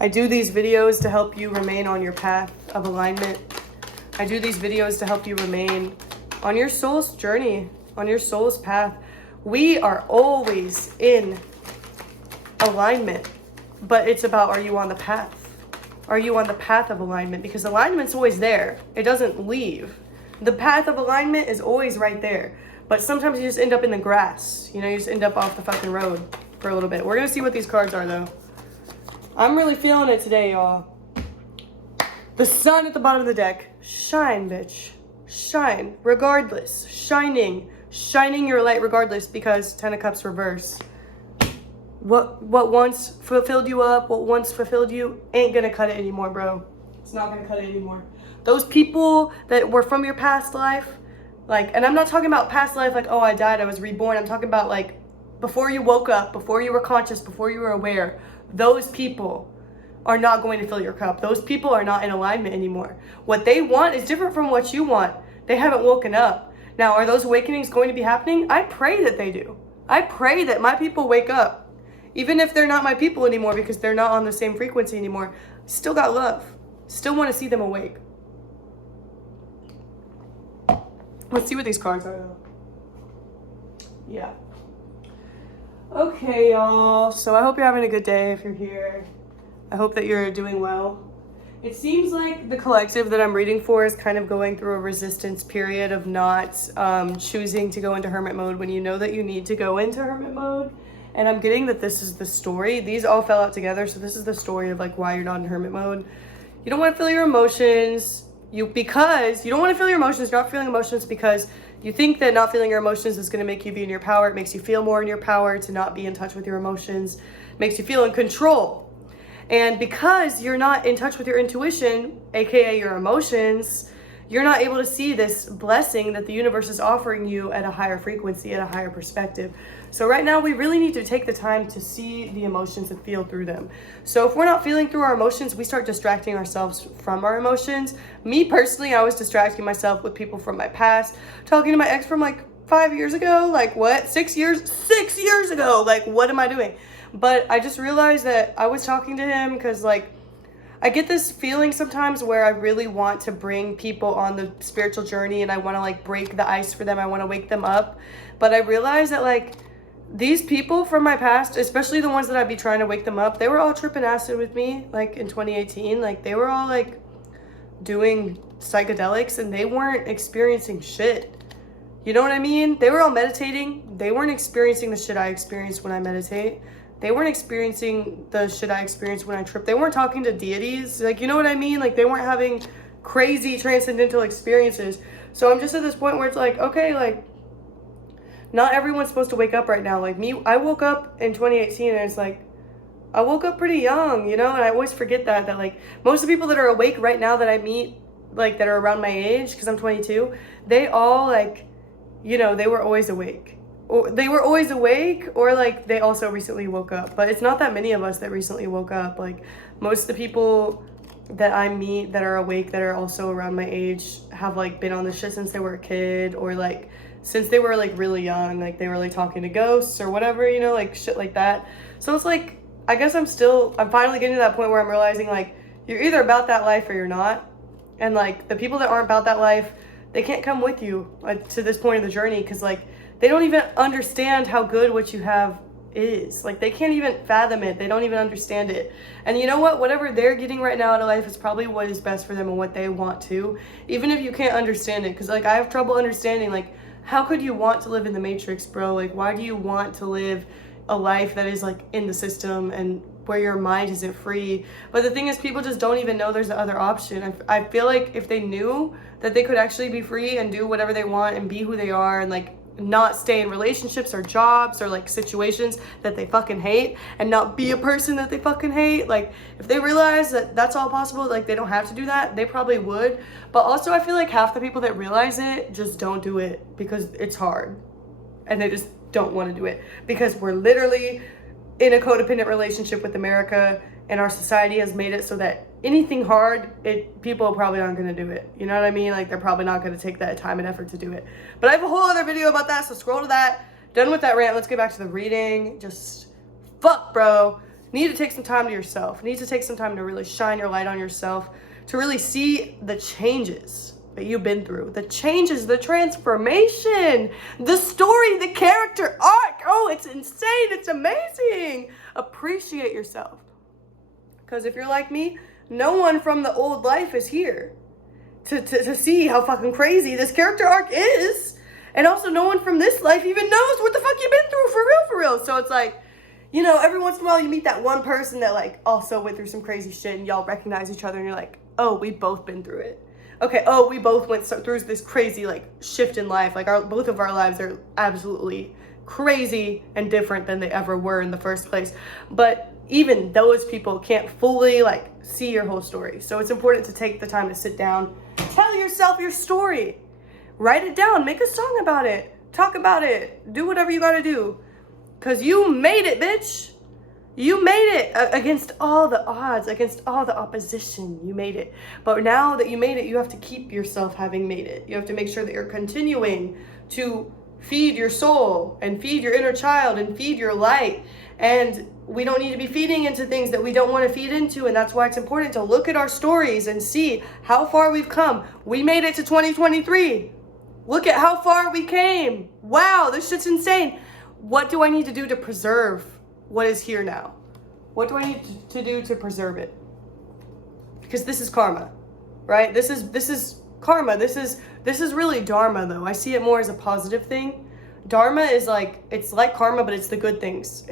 I do these videos to help you remain on your path of alignment. I do these videos to help you remain on your soul's journey, on your soul's path. We are always in alignment, but it's about, are you on the path? Are you on the path of alignment? Because alignment's always there. It doesn't leave. The path of alignment is always right there. But sometimes you just end up in the grass. You know, you just end up off the fucking road for a little bit. We're going to see what these cards are, though. I'm really feeling it today, y'all. The sun at the bottom of the deck. Shine, bitch. Shine. Regardless. Shining. Shining your light regardless, because Ten of Cups reverse. What once fulfilled you up, what once fulfilled you, ain't going to cut it anymore, bro. It's not going to cut it anymore. Those people that were from your past life, like, and I'm not talking about past life like, oh, I died, I was reborn. I'm talking about, like, before you woke up, before you were conscious, before you were aware. Those people are not going to fill your cup. Those people are not in alignment anymore. What they want is different from what you want. They haven't woken up. Now, are those awakenings going to be happening? I pray that they do. I pray that my people wake up. Even if they're not my people anymore because they're not on the same frequency anymore, still got love. Still want to see them awake. Let's see what these cards are, though. Yeah. Okay, y'all. So I hope you're having a good day if you're here. I hope that you're doing well. It seems like the collective that I'm reading for is kind of going through a resistance period of not choosing to go into hermit mode when you know that you need to go into hermit mode. And I'm getting that this is the story. These all fell out together, so this is the story of like why you're not in hermit mode. You don't want to feel your emotions. Because you don't want to feel your emotions. You're not feeling emotions because you think that not feeling your emotions is going to make you be in your power. It makes you feel more in your power to not be in touch with your emotions. It makes you feel in control. And because you're not in touch with your intuition, aka your emotions, you're not able to see this blessing that the universe is offering you at a higher frequency, at a higher perspective. So right now, we really need to take the time to see the emotions and feel through them. So if we're not feeling through our emotions, we start distracting ourselves from our emotions. Me personally, I was distracting myself with people from my past, talking to my ex from like 5 years ago, like what? 6 years? 6 years ago, like what am I doing? But I just realized that I was talking to him because like, I get this feeling sometimes where I really want to bring people on the spiritual journey and I want to like break the ice for them. I want to wake them up. But I realize that like these people from my past, especially the ones that I'd be trying to wake them up, they were all tripping acid with me like in 2018. Like they were all like doing psychedelics and they weren't experiencing shit. You know what I mean? They were all meditating. They weren't experiencing the shit I experienced when I meditate. They weren't experiencing the shit I experienced when I tripped. They weren't talking to deities. Like, you know what I mean? Like, they weren't having crazy transcendental experiences. So I'm just at this point where it's like, okay, like, not everyone's supposed to wake up right now. Like, me, I woke up in 2018 and it's like, I woke up pretty young, you know? And I always forget that, like, most of the people that are awake right now that I meet, like, that are around my age, because I'm 22, they all, like, you know, they were always awake. Or they were always awake, or like they also recently woke up. But it's not that many of us that recently woke up. Like most of the people that I meet that are awake that are also around my age have like been on this shit since they were a kid, or like since they were like really young, like they were like talking to ghosts or whatever, you know, like shit like that. So it's like, I guess I'm finally getting to that point where I'm realizing like you're either about that life or you're not. And like the people that aren't about that life, they can't come with you to this point of the journey because like they don't even understand how good what you have is. Like, they can't even fathom it. They don't even understand it. And you know what? Whatever they're getting right now out of life is probably what is best for them and what they want to. Even if you can't understand it. Because, like, I have trouble understanding, like, how could you want to live in the Matrix, bro? Like, why do you want to live a life that is, like, in the system and where your mind isn't free? But the thing is, people just don't even know there's the other option. I feel like if they knew that they could actually be free and do whatever they want and be who they are and, like, not stay in relationships or jobs or like situations that they fucking hate and not be a person that they fucking hate, like if they realize that that's all possible, like they don't have to do that, they probably would. But also I feel like half the people that realize it just don't do it because it's hard and they just don't want to do it because we're literally in a codependent relationship with America and our society has made it so that anything hard, people probably aren't going to do it. You know what I mean? Like, they're probably not going to take that time and effort to do it. But I have a whole other video about that, so scroll to that. Done with that rant. Let's get back to the reading. Just fuck, bro. You need to take some time to yourself. You need to take some time to really shine your light on yourself, to really see the changes that you've been through, the changes, the transformation, the story, the character arc. Oh, it's insane. It's amazing. Appreciate yourself. Because if you're like me, no one from the old life is here to see how fucking crazy this character arc is. And also no one from this life even knows what the fuck you've been through for real. So it's like, you know, every once in a while you meet that one person that like also went through some crazy shit and y'all recognize each other and you're like, oh, we've both been through it. Okay, oh, we both went through this crazy like shift in life. Like both of our lives are absolutely crazy and different than they ever were in the first place. But even those people can't fully like see your whole story. So it's important to take the time to sit down, tell yourself your story, write it down, make a song about it, talk about it, do whatever you gotta do. Cause you made it, bitch. You made it against all the odds, against all the opposition. You made it. But now that you made it, you have to keep yourself having made it. You have to make sure that you're continuing to feed your soul and feed your inner child and feed your light. And we don't need to be feeding into things that we don't want to feed into. And that's why it's important to look at our stories and see how far we've come. We made it to 2023. Look at how far we came. Wow, this shit's insane. What do I need to do to preserve what is here now? What do I need to do to preserve it? Because this is karma, right? This is karma. This is really dharma, though. I see it more as a positive thing. Dharma is like, it's like karma, but it's the good things.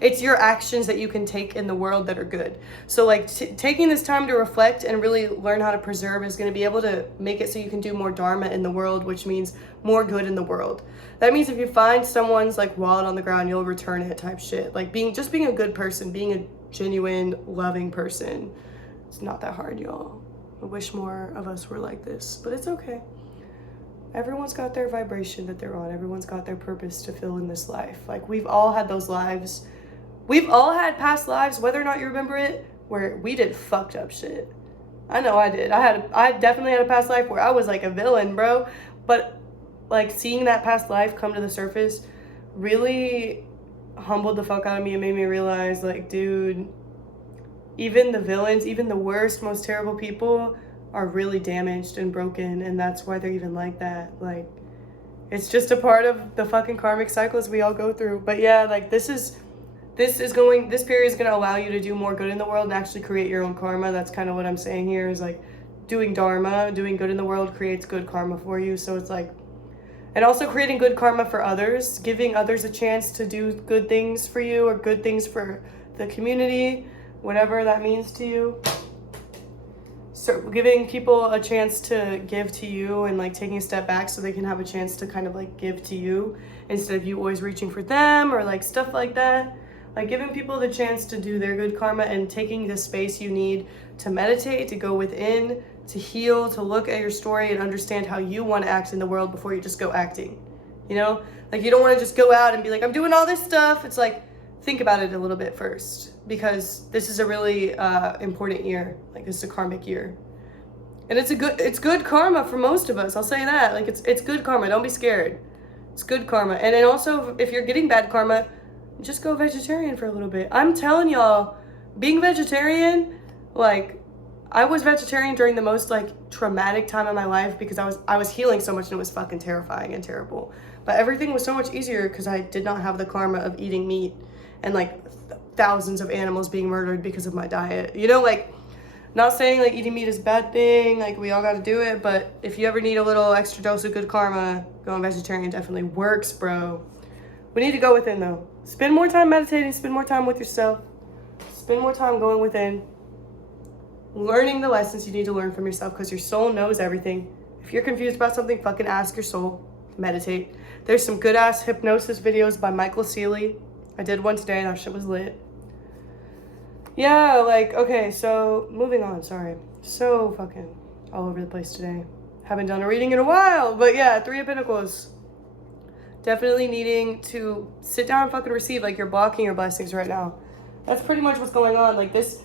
It's your actions that you can take in the world that are good. So like taking this time to reflect and really learn how to preserve is going to be able to make it so you can do more dharma in the world, which means more good in the world. That means if you find someone's like wallet on the ground, you'll return it type shit. Like being a good person, being a genuine, loving person. It's not that hard, y'all. I wish more of us were like this, but it's okay. Everyone's got their vibration that they're on. Everyone's got their purpose to fill in this life. Like we've all had those lives. We've all had past lives, whether or not you remember it, where we did fucked up shit. I know I did. I definitely had a past life where I was like a villain, bro. But like seeing that past life come to the surface really humbled the fuck out of me and made me realize like, dude, even the villains, even the worst, most terrible people are really damaged and broken, and that's why they're even like that. Like, it's just a part of the fucking karmic cycles we all go through. But yeah, like this period is going to allow you to do more good in the world and actually create your own karma. That's kind of what I'm saying here, is like doing dharma, doing good in the world creates good karma for you. So it's like, and also creating good karma for others, giving others a chance to do good things for you or good things for the community, whatever that means to you. So giving people a chance to give to you and like taking a step back so they can have a chance to kind of like give to you instead of you always reaching for them or like stuff like that. Like giving people the chance to do their good karma and taking the space you need to meditate, to go within, to heal, to look at your story and understand how you want to act in the world before you just go acting. You know, like you don't want to just go out and be like, I'm doing all this stuff. It's like, think about it a little bit first, because this is a really important year. Like this is a karmic year, and it's good karma for most of us. I'll say that. Like it's good karma. Don't be scared. It's good karma. And then also, if you're getting bad karma, just go vegetarian for a little bit. I'm telling y'all, being vegetarian, like I was vegetarian during the most like traumatic time of my life because I was healing so much and it was fucking terrifying and terrible. But everything was so much easier because I did not have the karma of eating meat and like thousands of animals being murdered because of my diet. You know, like, not saying like eating meat is a bad thing, like we all got to do it, but if you ever need a little extra dose of good karma, going vegetarian definitely works, bro. We need to go within though. Spend more time meditating, spend more time with yourself, spend more time going within, learning the lessons you need to learn from yourself, because your soul knows everything. If you're confused about something, fucking ask your soul. Meditate. There's some good ass hypnosis videos by Michael Seeley. I did one today, that shit was lit. Yeah, like, okay, so moving on, sorry. So fucking all over the place today. Haven't done a reading in a while, but yeah, Three of Pentacles. Definitely needing to sit down and fucking receive, like you're blocking your blessings right now. That's pretty much what's going on. Like this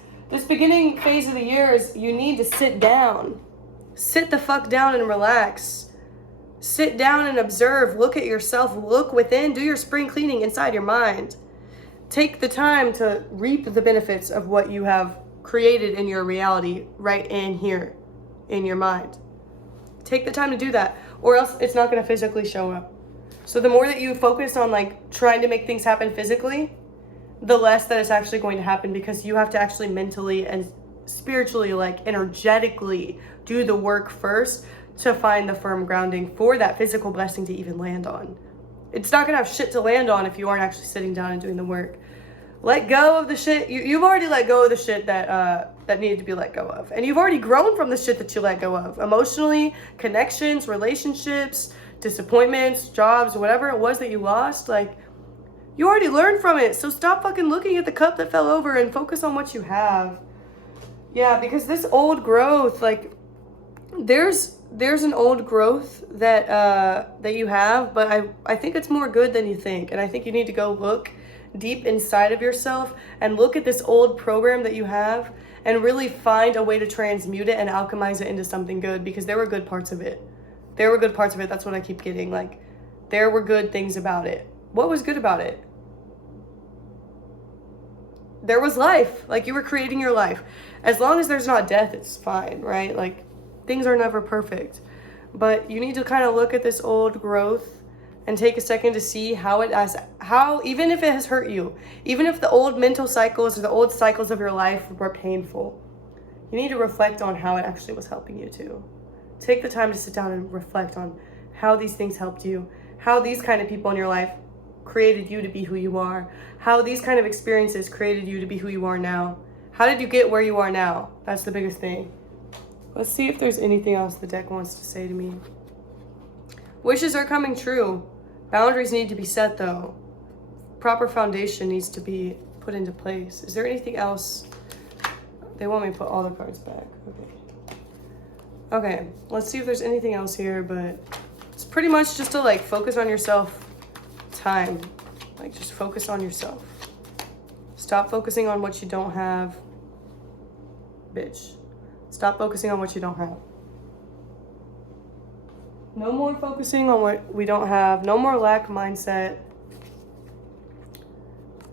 beginning phase of the year is you need to sit down. Sit the fuck down and relax. Sit down and observe, look at yourself, look within, do your spring cleaning inside your mind. take the time to reap the benefits of what you have created in your reality right in here, in your mind. Take the time to do that, or else it's not going to physically show up. So the more that you focus on like trying to make things happen physically, the less that it's actually going to happen, because you have to actually mentally and spiritually, like energetically, do the work first to find the firm grounding for that physical blessing to even land on. It's not going to have shit to land on if you aren't actually sitting down and doing the work. Let go of the shit. You've already let go of the shit that needed to be let go of. And you've already grown from the shit that you let go of. Emotionally, connections, relationships, disappointments, jobs, whatever it was that you lost. Like, you already learned from it. So stop fucking looking at the cup that fell over and focus on what you have. Yeah, because this old growth, like, there's an old growth that you have, but I think it's more good than you think. And I think you need to go look deep inside of yourself and look at this old program that you have and really find a way to transmute it and alchemize it into something good, because there were good parts of it. There were good parts of it. That's what I keep getting. Like, there were good things about it. What was good about it? There was life. Like, you were creating your life. As long as there's not death, it's fine, right? Like, things are never perfect. But you need to kind of look at this old growth and take a second to see how even if it has hurt you, even if the old mental cycles or the old cycles of your life were painful, you need to reflect on how it actually was helping you too. Take the time to sit down and reflect on how these things helped you, how these kind of people in your life created you to be who you are, how these kind of experiences created you to be who you are now. How did you get where you are now? That's the biggest thing. Let's see if there's anything else the deck wants to say to me. Wishes are coming true. Boundaries need to be set though. Proper foundation needs to be put into place. Is there anything else? They want me to put all the cards back. Okay, let's see if there's anything else here, but it's pretty much just to like focus on yourself time. Like, just focus on yourself. Stop focusing on what you don't have. Bitch. Stop focusing on what you don't have. No more focusing on what we don't have. No more lack mindset.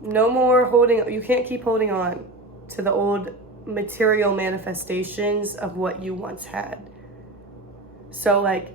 No more holding. You can't keep holding on to the old material manifestations of what you once had. So like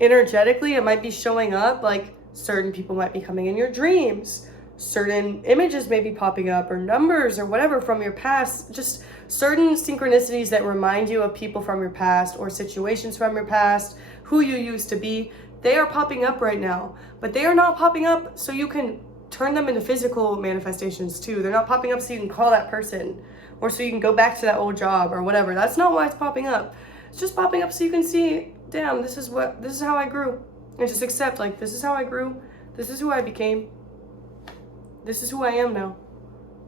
energetically, it might be showing up like certain people might be coming in your dreams. Certain images may be popping up, or numbers or whatever from your past. Just certain synchronicities that remind you of people from your past or situations from your past, who you used to be. They are popping up right now, but they are not popping up so you can turn them into physical manifestations too. They're not popping up so you can call that person, or so you can go back to that old job or whatever. That's not why it's popping up. It's just popping up so you can see, damn, this is how I grew. And just accept, like, this is how I grew. This is who I became. This is who I am now.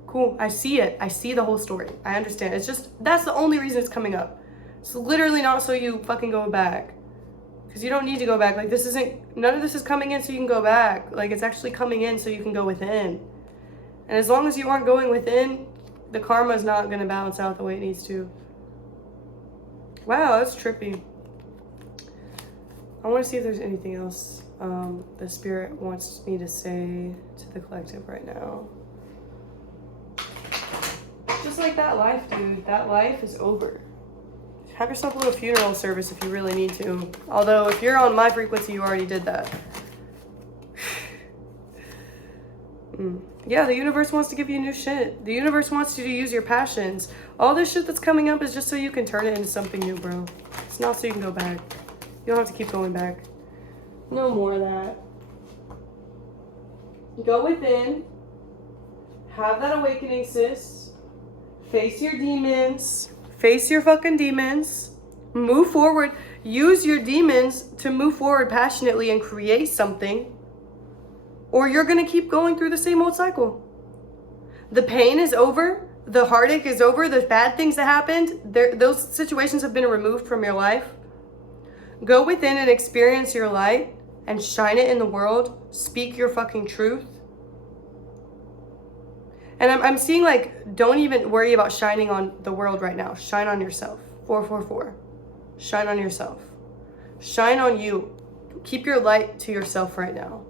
Cool. I see it. I see the whole story. I understand. It's just, that's the only reason it's coming up. It's literally not so you fucking go back. Because you don't need to go back. Like, none of this is coming in so you can go back. Like, it's actually coming in so you can go within. And as long as you aren't going within, the karma is not going to balance out the way it needs to. Wow, that's trippy. I want to see if there's anything else the spirit wants me to say to the collective right now. Just like that life, dude. That life is over. Have yourself a little funeral service if you really need to. Although, if you're on my frequency, you already did that. Yeah, the universe wants to give you new shit. The universe wants you to use your passions. All this shit that's coming up is just so you can turn it into something new, bro. It's not so you can go back. You don't have to keep going back. No more of that. Go within. Have that awakening, sis. Face your demons. Face your fucking demons. Move forward. Use your demons to move forward passionately and create something. Or you're going to keep going through the same old cycle. The pain is over. The heartache is over. The bad things that happened, those situations have been removed from your life. Go within and experience your light and shine it in the world. Speak your fucking truth. And I'm seeing, like, don't even worry about shining on the world right now. Shine on yourself. 444. Shine on yourself. Shine on you. Keep your light to yourself right now.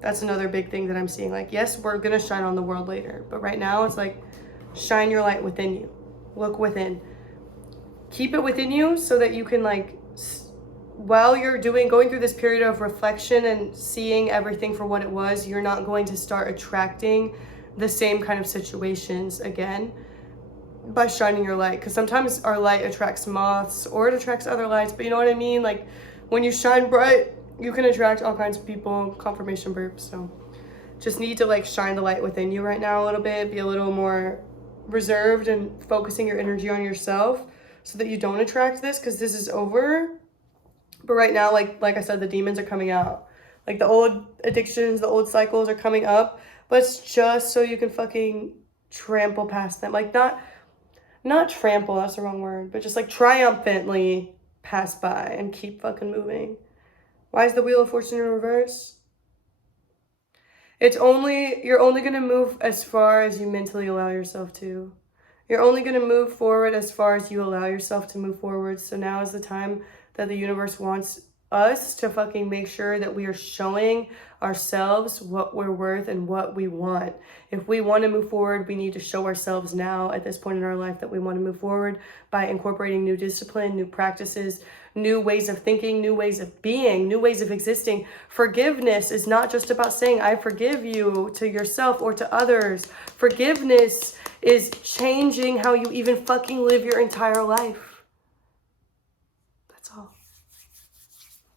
That's another big thing that I'm seeing. Like, yes, we're gonna shine on the world later, but right now it's like, shine your light within you. Look within. Keep it within you so that you can, like, while you're going through this period of reflection and seeing everything for what it was, you're not going to start attracting the same kind of situations again by shining your light. Because sometimes our light attracts moths or it attracts other lights, but you know what I mean? Like, when you shine bright, you can attract all kinds of people. Confirmation burps. So just need to, like, shine the light within you right now a little bit, be a little more reserved and focusing your energy on yourself so that you don't attract this, because this is over. But right now, like I said, the demons are coming out. Like, the old addictions, the old cycles are coming up, but it's just so you can fucking trample past them. Like, not trample, that's the wrong word, but just, like, triumphantly pass by and keep fucking moving. Why is the Wheel of Fortune in reverse? You're only going to move as far as you mentally allow yourself to. You're only going to move forward as far as you allow yourself to move forward. So now is the time that the universe wants us to fucking make sure that we are showing ourselves what we're worth and what we want. If we want to move forward, we need to show ourselves now at this point in our life that we want to move forward by incorporating new discipline, new practices, new ways of thinking, new ways of being, new ways of existing. Forgiveness is not just about saying, I forgive you to yourself or to others. Forgiveness is changing how you even fucking live your entire life. That's all.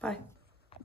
Bye.